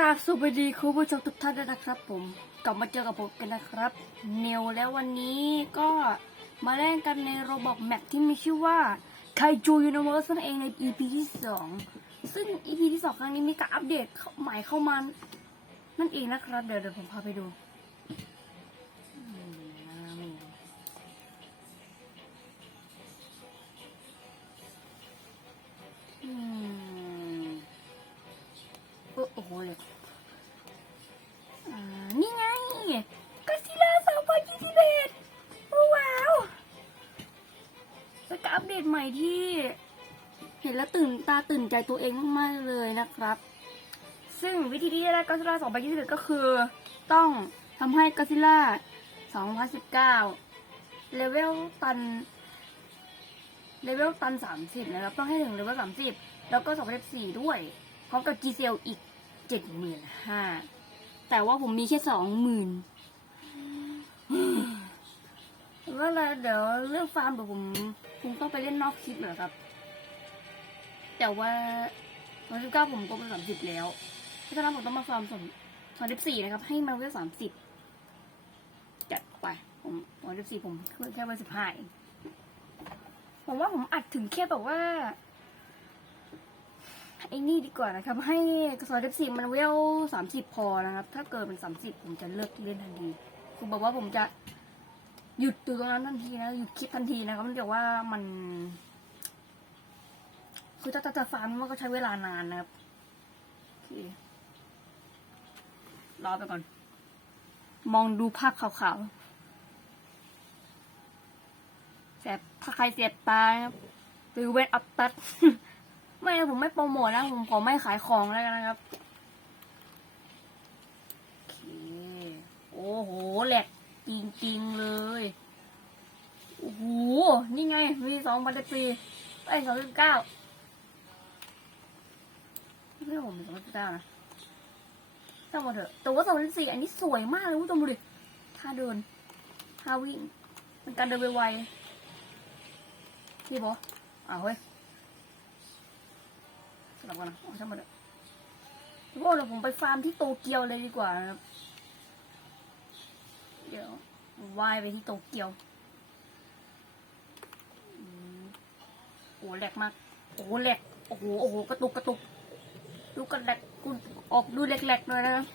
ราบสวัสดีคุณผู้ชมทุกท่านด้วยนะครับ ผมกลับมาเจอกับผมกันนะครับ เนวแล้ววันนี้ก็มาเล่นกันในโรบอกแมปที่มีชื่อว่าไคจูยูนิเวอร์สนั่นเองใน EP ที่สองซึ่ง EP ที่สองครั้งนี้มีการอัปเดตใหม่เข้ามานั่นเองนะครับ เดี๋ยวเดี๋ยวผมพาไปดูอืม อ้โอ้โหเลยนี่ไงก็ซิล่าสองพันยี่สิบเอ็ดว้าวเป็นการอัปเดตใหม่ที่ เห็นแล้วตื่นตาตื่นใจตัวเองมากๆเลยนะครับ ซึ่งวิธีที่จะได้ก็ซิล่าสองพันยี่สิบเอ็ดก็คือ ต้องทำให้ก็ซิล่าสองพันสิบเก้าเลเวลตันเลเวลตันสามสิบนะครับต้องให้ถึงเลเวลสามสิบแล้วก็สองพันสี่ด้วยพร้อมกับ g c l อีก เจ็ดหมื่นห้าแต่ว่าผมมีแค่สองหมื่นก็เลยเดี๋ยวเรื่องฟาร์มเดี๋ยวผมคงต้องไปเล่นนอกคลิปเหรอครับ แต่ว่าตอนที่เก้าผมก็เป็นสามสิบแล้วเพราะฉะนั้นผมต้องมาฟาร์มสองสองสิบสี่นะครับ ให้มาเวลสามสิบจัดไปผมสองสิบสี่ผมแค่เวลสิบห้าเองผมว่าผมอัดถึงแค่แบบว่า ไอ้นี่ดีกว่านะครับ ให้กระสอบเดฟซีมันเวลสามสิบพอนะครับ ถ้าเกิดเป็นสามสิบผมจะเลิกเล่นทันทีคือบอกว่าผมจะหยุดอยู่ตรงนั้นทันทีนะหยุดคลิปทันทีนะครับมันจะว่ามัน คือถ้าจะฟาร์มมันก็ใช้เวลานานนะครับรอไปก่อน มองดูภาพขาวๆแสบถ้าใครเสียบตานะครับหรือเวทอัพตัด ไม่ผมไม่โปรโมทนะผมขอไม่ขายของแล้วกันนะครับโอเคโอ้โหแหลกจริงๆเลยโอ้โหนี่ไงมีสองพันสี่ไอ้สองพันเก้าไม่ใช่ผมมีสองพันเก้านะตั้งมาเถอะแต่ว่าสองพันสี่อันนี้สวยมากเลยคุณผู้ชมดูดิท่าเดินท่าวิ่งเป็นการเดินไวๆพี่บออ้าวเฮ้ย สลับกันนะเอาช่างมันอะทุกคนเดี๋ยวผมไปฟาร์มที่โตเกียวเลยดีกว่านะครับเดี๋ยวว่ายไปที่โตเกียวอืมโอ้แหลกมาก โอ้แหลกโอ้โหโอ้โหกระตุกกระตุกดูกระแหลกกูออกดูแหลกๆหน่อยนะครับ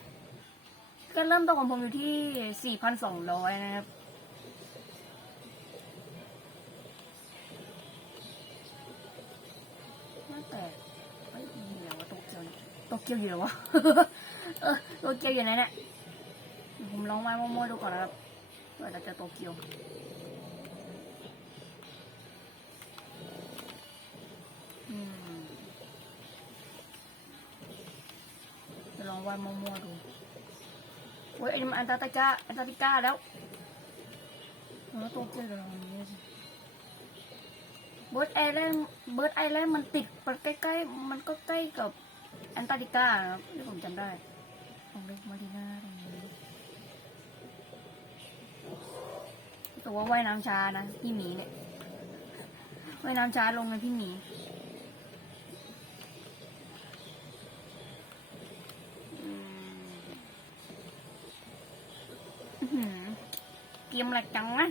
ก็เริ่มต้นของผมอยู่ที่ 4,200 นะครับ เนี่ยโตเกียวอยู่แล้ววะ เออโตเกียวอยู่ไหนเนี่ยผมลองวาดมั่วๆดูก่อนนะครับเผื่อจะเจอโตเกียวจะลองวาดมั่วๆดูเว้ยไอ้นี่มันอันตาติกาอันตาติกาแล้วแล้วตเกียวเดี๋ยวลองดูสิเบิร์ดไอแลนด์เบิร์ดไอแลนด์มันติดมันใกล้ๆมันก็ใกล้กับ แอนตาร์กติกาครับที่ผมจำได้ของเล็กมารีนาตรงนี้ต่ว่าว่ายน้ำช้านะพี่หมีเนี่ยว่ายน้ำช้าลงเลยพี่หมีอืมอื้อหือเกมแหลกจังวะ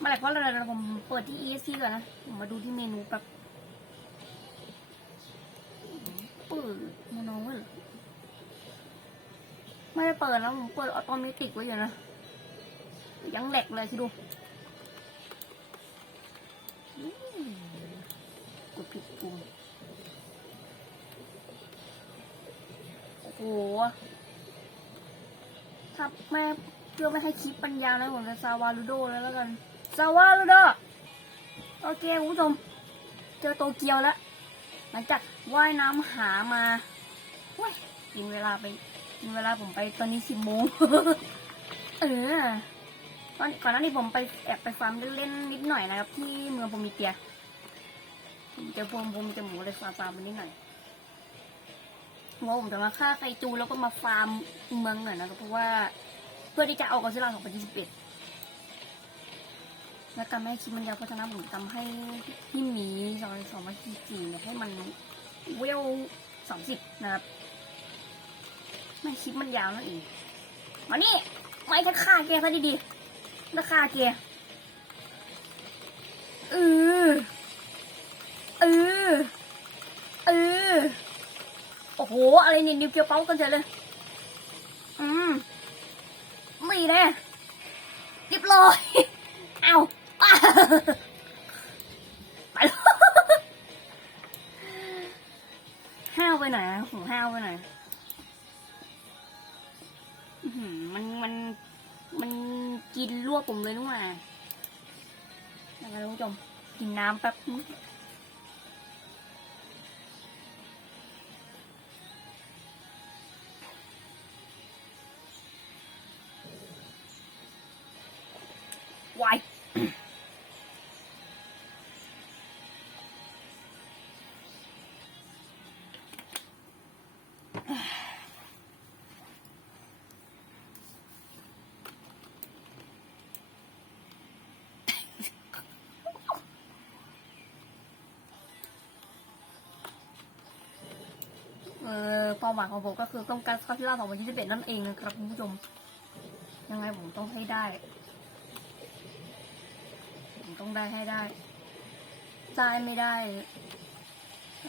มาแหละเพราะอะไรนะผมเปิดที่ ESC ก่อนนะ ผมมาดูที่เมนูแป๊บ เปิดเมนูไว้เหรอไม่ได้เปิดแล้วผมเปิดออโตเมติกไว้อยู่นะ ยังแหลกเลยคิดดูอืมกดผิดปุ่มโอ้โหถ้าแม่เพื่อไม่ให้คลิปปัญญาแล้วผมจะซาวาลูโดแล้วแล้วกัน ซาวาลูโด โอเคคุณผู้ชม เจอโตเกียวแล้ว หลังจากว่ายน้ำหามาเว้ยกินเวลาไปกินเวลาผมไปตอนนี้สิบโมงเออตอนก่อนหน้านี้ผมไปแอบไปฟาร์มเล่นๆนิดหน่อยนะครับ ที่เมืองโพมิเตียผมจอพวงผมจอหมูเลยฟาร์มฟาร์มนิดหน่อยว่าผมจะมาฆ่าไคจูแล้วก็มาฟาร์มเมืองหน่อยนะครับเพราะว่าเพื่อที่จะเอากอซิล่า2021 และการไม่ให้คลิปมันยาวเพราะฉะนั้นผมทำให้พี่หมีสองสองมาทีสี่เนี่ยให้มันเวลสองสิบนะครับไม่คลิปมันยาวนั่นเองมานี่ไม่จะฆ่าแกซะดีๆแล้วฆ่าแกเออเออเออโอ้โห อะไรเนี่ยนิวเคลียร์เป้ากันเฉยเลย อืมไม่แน่เรียบร้อย เอา้า ไปแล้วห้าวไปไหนอะหูห้าวไปไหนอยอื้อหือมันมันมันกินลวกผมเลยนู่นน่ะนะครับท่านผู้ชมกินน้ำแป๊บนึงวาย เออเป้าหมายของผมก็คือต้องการคาฟิล่า2021นั่นเองนะครับคุณผู้ชม ยังไงผมต้องให้ได้ ผมต้องได้ให้ได้ได้ไม่ได้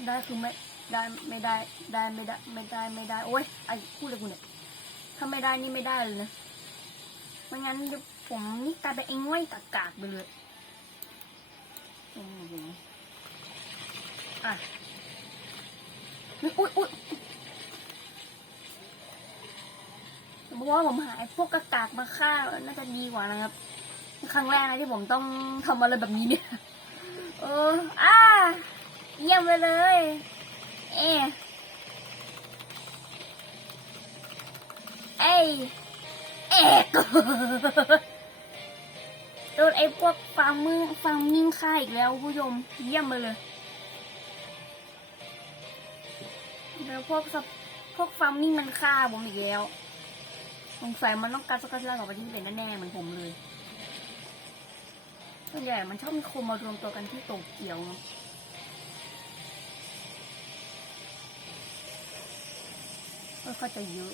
ได้คือไม่ได้ไม่ได้ได้ไม่ได้ไม่ได้ไม่ได้โอ๊ยไอ้พูดเลยกูเนี่ยถ้าไม่ได้นี่ไม่ได้เลยนะไม่งั้นเดี๋ยวผมนี่กลายเป็นไอ้ง่อยกากๆไปเลยอืมอะ อุ๊ยอุ๊ยอุ๊ยเพราะว่าผมหาไอ้พวกกากากมาฆ่าน่าจะดีกว่านะครับ ครั้งแรกนะที่ผมต้องทำอะไรแบบนี้เนี่ยเอออ่าเยี่ยมไปเลย เอะเอ้ยเอกโดนไอ้พวกฟาร์มมึงฟาร์มมิ่งฆ่าอีกแล้วผู้ชมเยี่ยมไปเลย แล้วพวกพวกฟาร์มมิ่งมันฆ่าผมอีกแล้วสงสัยมันต้องการสกัดเลือดออกไปที่เป็นแน่ๆเหมือนผมเลยส่วนใหญ่มันชอบมีคนมารวมตัวกันที่โตเกียวเนอะก็จะเยอะ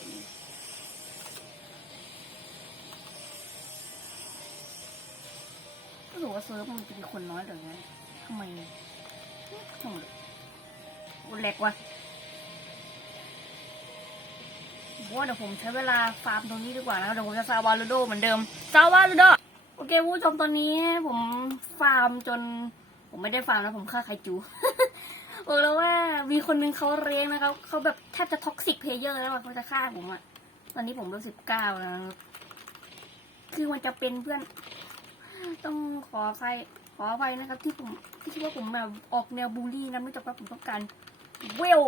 ก็รู้ว่าเซิร์ฟมันจะมีคนน้อยแต่ไงทำไมทำไมอุเล็กว่ะ ว่าเดี๋ยวผมใช้เวลาฟาร์มตรงนี้ดีกว่านะเดี๋ยวผมจะซาวาลูโดเหมือนเดิมซาวาลูโดโอเคผู้ชมตอนนี้ผมฟาร์มจน ผมไม่ได้ฟาร์มนะผมฆ่าไคจูบอกแล้วว่ามีคนนึงเขาเรียงนะครับเขาแบบแทบจะท็อกซิกเพลเยอร์แล้วเขาจะฆ่าผมอะตอนนี้ผมรู้สิบเก้าแล้วนะคือมันจะเป็นเพื่อน ต้องขออภัยขออภัยนะครับ ที่ผมที่คิดว่าผมแบบออกแนวบูลลี่นะไม่จากว่าผมต้องการเวล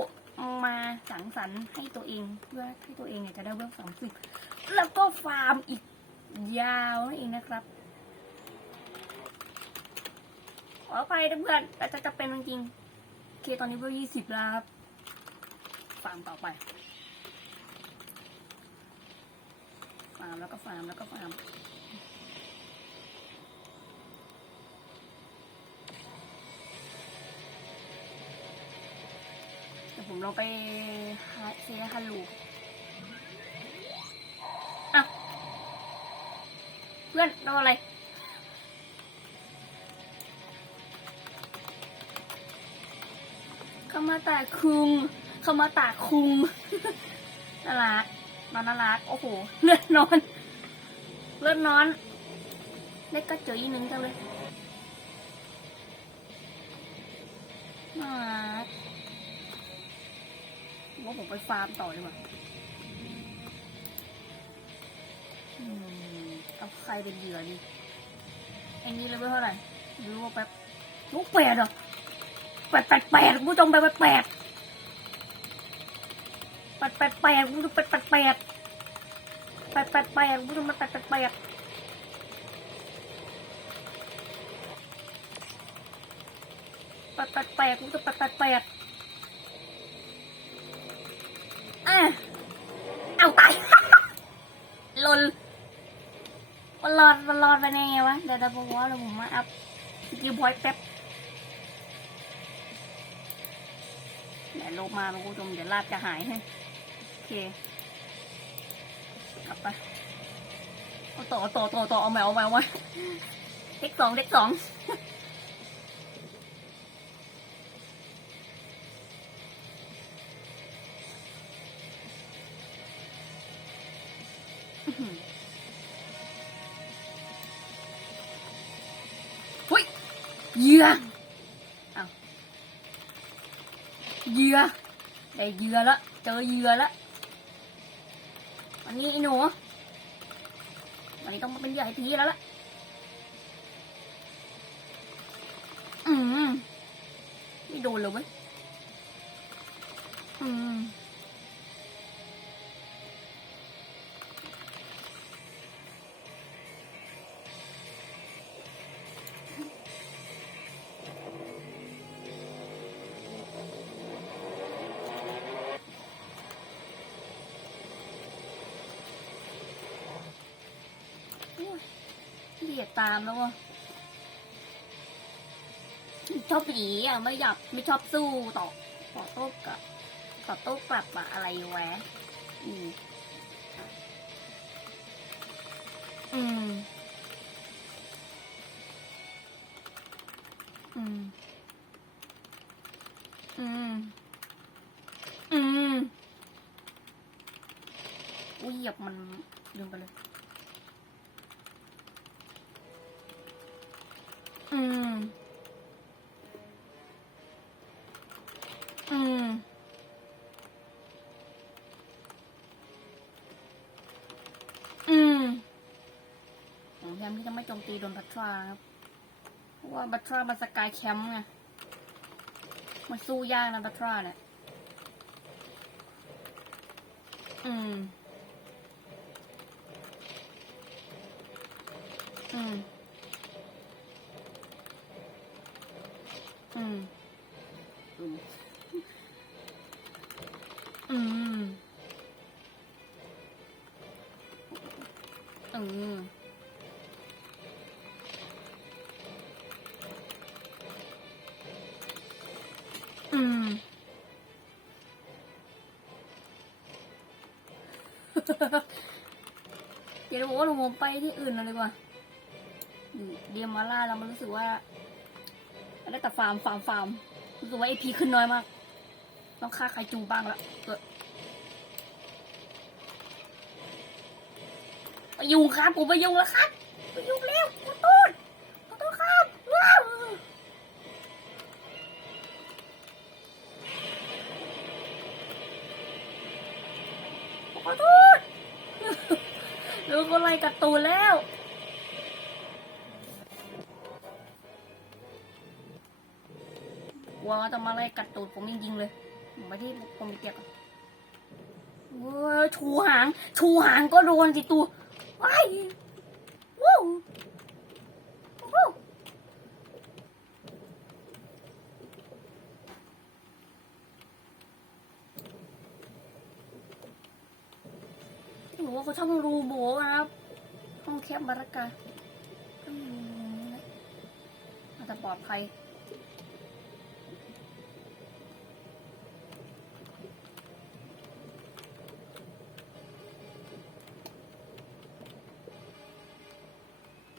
มาสังสรรค์ให้ตัวเองเพื่อให้ตัวเองเนี่ยจะได้เวลสามสิบแล้วก็ฟาร์มอีกยาวนั่นเองนะครับขอไปนะเพื่อนแต่จะจะเป็นจริงโอเคตอนนี้เวลยี่สิบแล้วครับฟาร์มต่อไปฟาร์มแล้วก็ฟาร์มแล้วก็ฟาร์ม เดี๋ยวผมลองไปหาเซฮัลโหลอะเพื่อนเราอะไรเข้ามาตาคุงเข้ามาตาคุงน่ารักนอนน่ารักโอ้โห เลือดนอน เลือดนอนเล็กก็เจออีกนึงจังเลย ว่าผมไปฟาร์มต่อดีกว่าเอาใครเป็นเหยื่อดีอ้นี่เลเวลเท่าไหร่รู้ว่าแป๊บลูกแปดเหรอแปดแปดแปดคุณผู้ชมแปดแปดแปดแปดแปดแปดผู้ชมแปดแปดแปดแปดแปดแปดผู้ชมแปดแปดแปดแปดแปดแปดแปดคุณผู้ชมแปดแปดแปด อะเอาตายลนมันรอดมันรอดไปแน่วะเดี๋ยวจะบอกว่าเราผมมาอัพสกิลพอยต์แป๊บเดี๋ยวลงมาคุณผู้ชมเดี๋ยวลาดจะหายให้โอเคกลับไปเอาต่อต่อต่อต่อเอาใหม่เอาใหม่เอาใหม่เด็กสองเด็กสอง ได้เหยื่อละเจอเหยื่อละวันนี้ไอ้หนูวันนี้ต้องมาเป็นเหยื่อให้พีแล้วล่ะอืมไม่โดนเลยเว้ย เบียดตามแล้ววะชอบหนีอะไม่อยากไม่ชอบสู้ต่อต่อโต้กลับต่อโต้กลับอะอะไรแวะอืมอืมอืมอืมอืมอุ้ยหยียบมันลืมไปเลย ตีโดนบัตทราครับเพราะว่าบัตทรามันสกายแคมป์ไงมันสู้ยากนะบัตทราเนี่ยอืม อืม อืม อืม อืม ไปที่อื่นเลยดีกว่าเดียมมาล่าเรามันรู้สึกว่าได้แต่ฟาร์มฟาร์มฟาร์มรู้สึกว่าไอพีขึ้นน้อยมาก ต้องฆ่าใครจูบ้างละเกิดยุ่งครับผมไปยุ่งแล้วครับไปยุ่งแล้ว อะไรกับตูแล้วว่าจะมาไล่กัดตูดผมจริงๆเลย ผมไปที่ผมเปียกอะเว้ยชูหาง ชูหางก็โดนสิตัวว้ายวู้วู้ หนูว่าเขาช่องรูโบนะครับห้องแคบบารักกาอาจจะปลอดภัย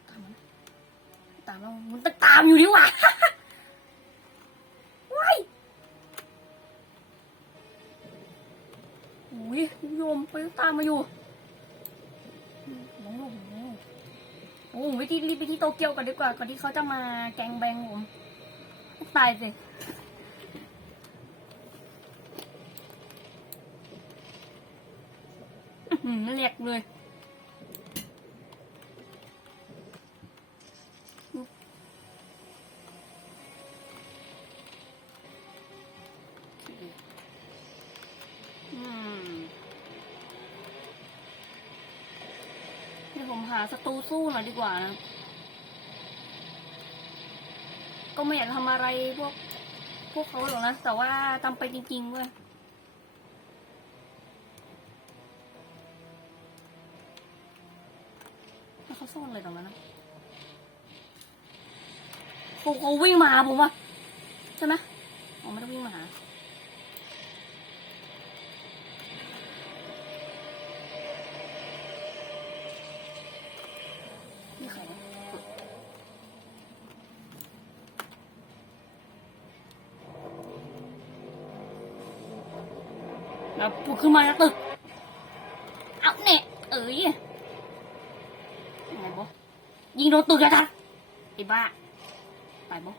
ตามตามเรามันตตามอยู่ดิว่ะว้ายอุ้ยโยมไปตามมาอยู่ โอ้โหวิธีรีบไปที่โตเกียวก่อนดีกว่าก่อนที่เขาจะมาแกงแบงผมตายสิอื้อหือเรียกเลย สู้หน่อยดีกว่านะ ก็ไม่อยากทำอะไรพวก พวกเขาหรอกนะ แต่ว่าจำไปจริงๆเว้ยเขาซ่อนอะไรตรงนั้นนะเขาวิ่งมาผมอะใช่ไหม ขึ้นมาตึก เอาเนี่ยเอ้ยยังไงบ่ยิงโดนตึกอะทัดไอ้บ้าตายบ่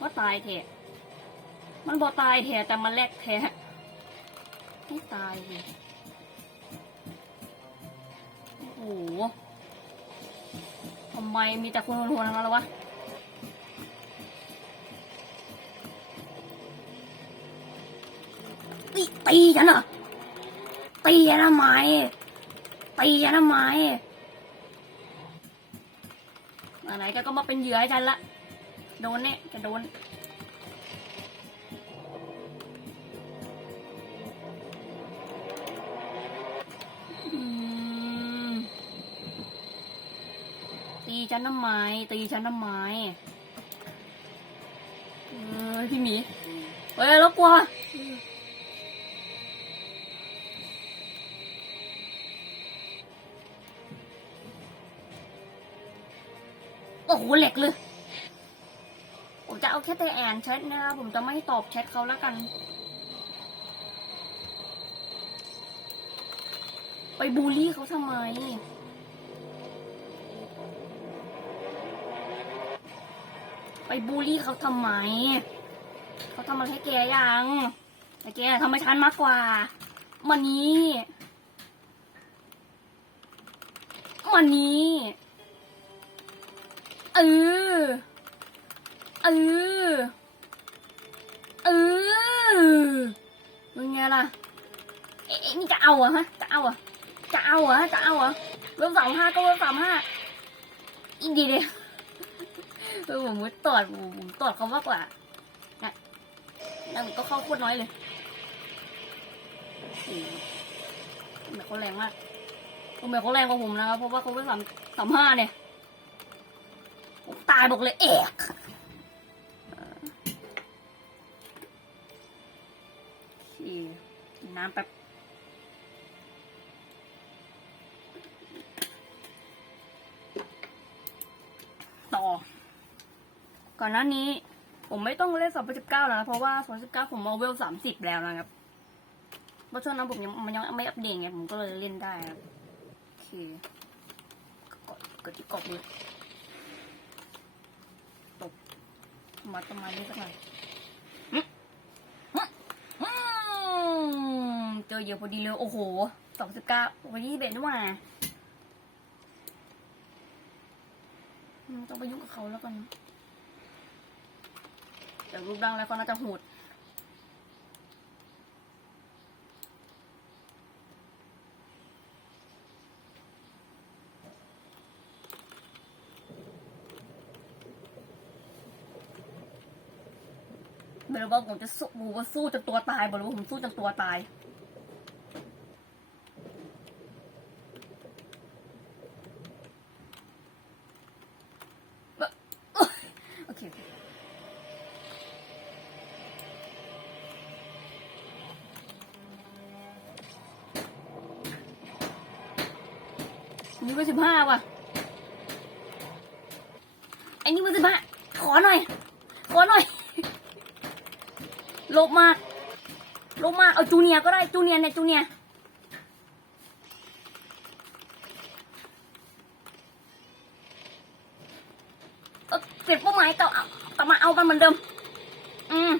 ว่าตายเถอะมันบ่ตายเถอะแต่มันแลกแท้ไม่ตายเลยโอ้โหทำไมมีแต่คนโหดๆทั้งนั้นเลยวะ ตีฉันเหรอตีฉันทำไมตีฉันทำไมไหนๆแกก็มาเป็นเหยื่อให้ฉันละ โดนเนี่ยจะโดนตีฉันทำไมตีฉันทำไมเออพี่หมีเฮ้ยแล้วกลัว หเหล็กเลย ผมจะเอาแค่แต่อ่านแชทนะครับผมจะไม่ตอบแชทเขาแล้วกัน ไปบูลลี่เขาทำไมไปบูลลี่เขาทำไม เขาทำอะไรให้แกยังแต่แกทำให้ฉันมากกว่ามานี้มานี้ เออ เออ เออเป็นไงล่ะ เอ๊ะนี่จะเอาเหรอฮะ จะเอาเหรอ จะเอาเหรอจะเอาเหรอเริ่มสามห้าก็เริ่มสามห้าอีกดีเลยเออผมตรวจผมผมตรวจเขามากกว่านะนั่นก็เข้าโคตรน้อยเลยโอ้โหทำไมเขาแรงมากทำไมเขาแรงกว่าผมนะครับ เพราะว่าเขาเป็นสามสามห้าเนี่ยายบอกเลยเอกโอเคกินน้ำแป๊บต่อ ก่อนหน้านี้ ผมไม่ต้องเล่นสองพันสิบเก้าแล้วนะ เพราะว่าสองพันสิบเก้าผมมาเวลสามสิบแล้วนะครับเพราะช่วงนั้นผมยังมันยังไม่อัปเดตไงผมก็เลยเล่นได้ครับโอเคกดกดที่กดเลยตบ มาต้นไม้นี่สักหน่อยอืมเจอเยอะพอดีเลย โอ้โหสองสิบเก้าวันที่เบ็ดนี่หว่าต้องไปยุ่งกับเขาแล้วกันแต่รูปร่างแล้วก็น่าจะโหด ไม่รู้ว่าผมจะสู้ผมว่าสู้จนตัวตายบอกเลยว่าผมสู้จนตัวตายโอเคนี่เบอร์สิบห้าว่ะไอ้นี่เบอร์สิบห้าขอหน่อย ขอหน่อย ลบมาก ลบมาก เอาจูเนียก็ได้ จูเนียเนี่ยจูเนียเก็บเป้าหมายกลับเอากลับมาเอามันเหมือนเดิม อืม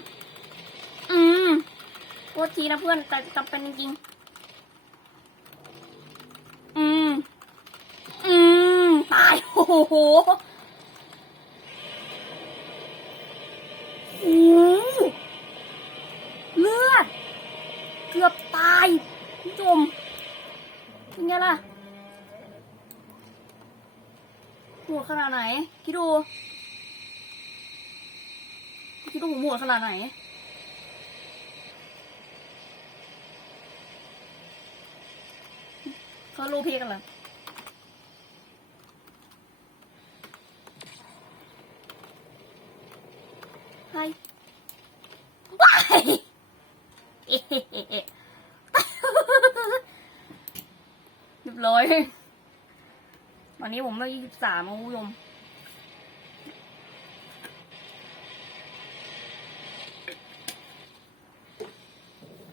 อืมโทษทีนะเพื่อนแต่จำเป็นจริงๆ อืม อืม ตาย โอ้โห ไงล่ะหัวขนาดไหน คิดดู คิดดูผมหัวขนาดไหน เขาโลเพกันเหรอใครว้าย อยอนนี้ผมเลขยี่สิบสามคุณผู้ชม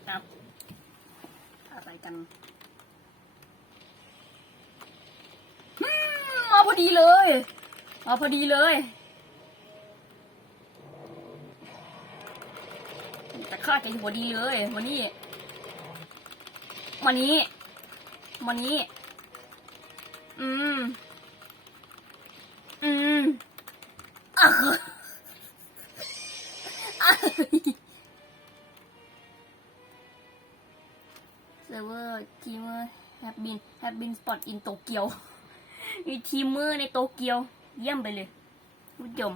เอาอะไรกันอืมมาพอดีเลยมาพอดีเลยแต่ค่าจะอยู่พอดีเลย วันนี้ วันนี้ วันนี้ อืม สปอตอินโตเกียวมีทีมเมอร์ในโตเกียว เยี่ยมไปเลยผู้ชม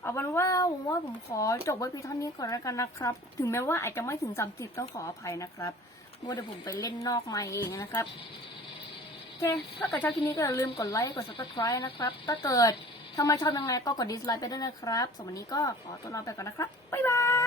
เอาเป็นว่าผมว่าผมขอจบไว้เพียงเท่านี้ก่อนแล้วกันนะครับ ถึงแม้ว่าอาจจะไม่ถึงสามสิบต้องขออภัยนะครับเพราะว่าเดี๋ยวผมไปเล่นนอกมค์เองนะครับโอเคถ้าเกิดชอบคลิปนี้ก็อย่าลืมกดไลค์กด subscribe นะครับ ถ้าเกิดถ้าไมชอบยังไงก็กด dislike ไปด้วยนะครับสำหรับวันนี้ก็ขอตัวลาไปก่อนนะครับบ๊ายบาย